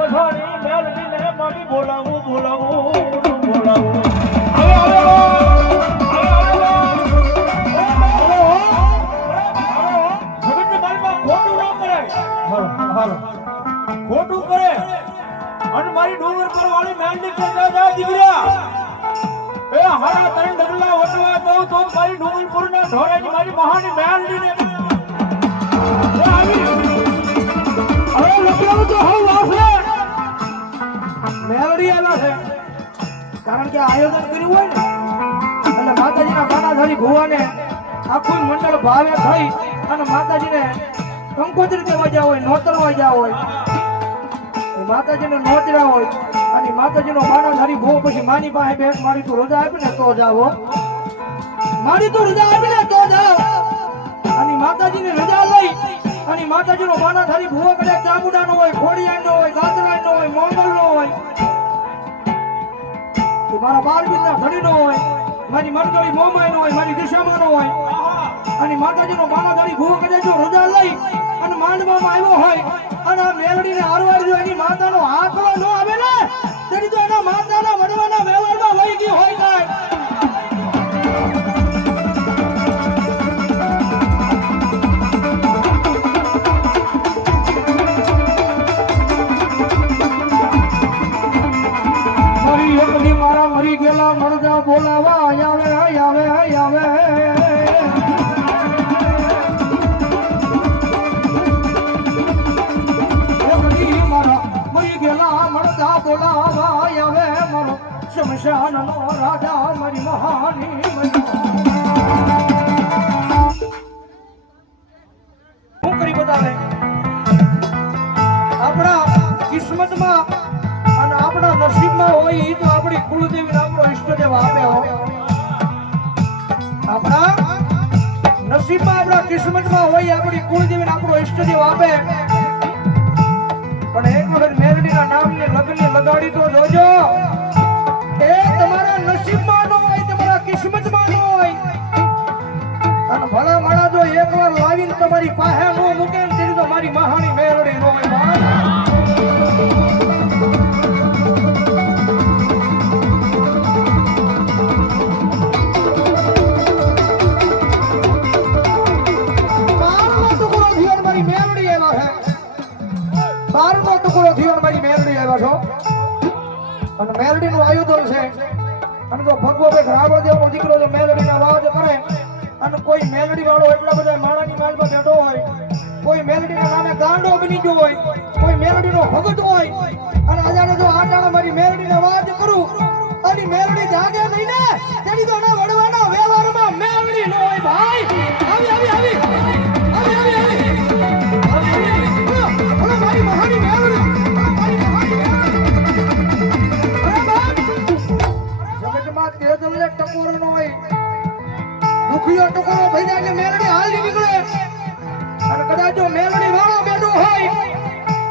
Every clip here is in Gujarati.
મસાણી મેલડીને મારી બોલાવું બોલાવું બોલાવું ખોટું કરે અને મારી ડુંગર પર વાળી મેલડી કે જા દીકરા એ હારા ત્રણ ડગલા વટવા દઉં તો મારી ડુંગરપુર ના ઢોરેજી મારી મહાની મેલડી ને હવે લખ્યું તો હું વાસરે મેલડી આવ્યા છે કારણ કે આયોજન કર્યું હોય ને એટલે માતાજીના બાનાધારી ભુવાને આખું મંડળ ભાવે થઈ અને માતાજીને કંકોત્રી દેવા ગયા હોય નોતરવા ગયા હોય માતાજીને નોતર્યા હોય અને માતાજીનો બાનાધારી ભૂવો પછી માની પાસે બેઠ મારી તું રજા આપી ને તો જાઓ મારી તું રજા આપી ને તો જાઓ અને માતાજીની રજા લઈ અને માતાજીનો બાનાધારી ભૂવો કદાચ ચામુંડાનો હોય ખોડિયાનો હોય ગાજરાનો હોય મોંગલનો હોય મારા બારબીરના ધણીનો હોય મારી મરગળી મોમાઈનો હોય મારી દિશામાંનો હોય અને માતાજીનો બાનાધારી ભૂવો કદાચ રજા લઈ અને માંડવામાં આવ્યો હોય અને આ મેલડીને હારવાર જો એની માતાનો આંકડો ન આવે ને તેની તો એના માતાના વડવાના વ્યવહારમાં વહી ગઈ હોય કાંઈ મરી એકલી મારા મરી ગયેલા મરજા બોલાવા આવે આવે આવે બોલાવા આવે મારો શમશાનનો રાજા મારી મહાની હું કરી બતાવે આપણા કિસ્મતમાં અને આપણા નસીબમાં હોય એ તો આપણી કુળદેવી આપણો ઈષ્ટદેવ આપ્યો આપણા નસીબમાં આપણા કિસ્મતમાં હોય આપણી કુળદેવી આપણો ઈષ્ટદેવ આપે પણ એક વખત મેલડીના નામને લગ્ન લગાડી તો જોજો એ તમારા નસીબમાં ન હોય તમારા કિસ્મતમાં ન હોય અને ભલા માળા જો એકવાર લાવીને તમારી પાસે ન મૂકે ને તેની તો મારી મહાની મેલડી ન હોય અને મેલડી નું આયોજન છે અને જો ભગવો બે રાવણ દેવનો દીકરો જો મેલડી ના વાજ કરે અને કોઈ મેલડી વાળો એટલા બધા માળાની માલમાં બેઠો હોય કોઈ મેલડી ના નામે ગાંડો બની ગયો હોય કોઈ મેલડી નો ભગત હોય અને અજાણે જો આટાણે મારી મેલડી ના વાજ કરું અને મેલડી જાગે નહીં ને તેની તો એના વડવાના વ્યવહારમાં મેલડી નો હોય ભાઈ આવી આવી આવી આવી આવી આવી મારી મહાની મેલડી ટકોરો નો હોય દુખિયો ટકોરો થઈ જાય ને મેલડી હાલી નીકળે અને કદાચ જો મેલડી વાળો બેઠો હોય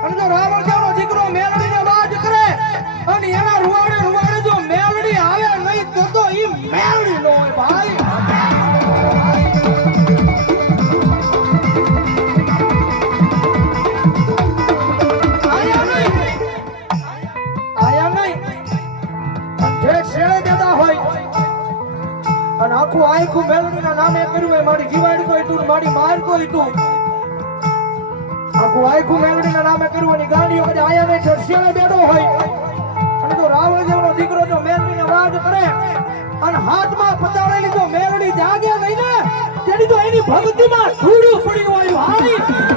અને જો રાવણ દેવનો દીકરો મેલડી ને વાજ કરે અને એના રૂવાડે જો મેલડી આવે નહીં તો ઈ મેલડી નો હોય ભાઈ આખું આખું મેલડીના નામે કર્યું હોય મારી જીવાડ કોઈ તું મારી માર કોઈ તું આખું આખું મેલડીના નામે કર્યું અને ગાડીઓ બધા આયા ને છેડે બેઠો હોય અને તો રાવણ જેવનો દીકરો જો મેલડીને વાજ કરે અને હાથમાં પતાળેલી જો મેલડી જાગે નહીં ને તેની તો એની ભક્તિમાં ધૂળું પડ્યું હોય ભાઈ